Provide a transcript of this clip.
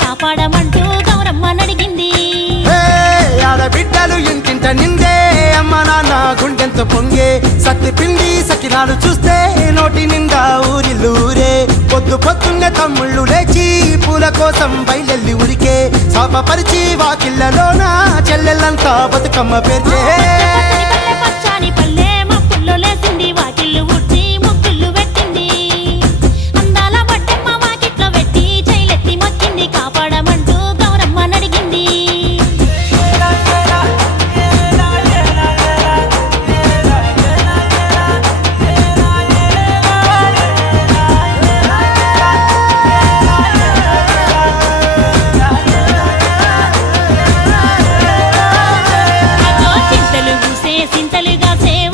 కాపాడమంటూ గౌరమ్మ నడిగింది. ఆడబిడ్డలు ఇంటింట నిందే అమ్మ నాన్న గుండెంత పొంగే సత్తి పిండి సకినాలు చూస్తే నోటి నిండా ఊరిల్లూరే. పొద్దున్నే తమ్ముళ్ళు లేచి పూల కోసం బయలెల్లి ఉరికే శాపపరిచి వాకిళ్ళలోన చెల్లెళ్ళంతా బతుకమ్మ పేర్చే. పచ్చని పల్లె మప్పుల్లో లేసింది వాకిళ్ళు ఊడ్చి ముగ్గుళ్ళు పెట్టింది. అందాల బొడ్డమ్మ వాకిట్లో పెట్టి చైలెత్తి మొక్కింది కాపాడమంటూ గౌరమ్మ నడిగింది. చింతలు పూసే చింతలుగా సేవ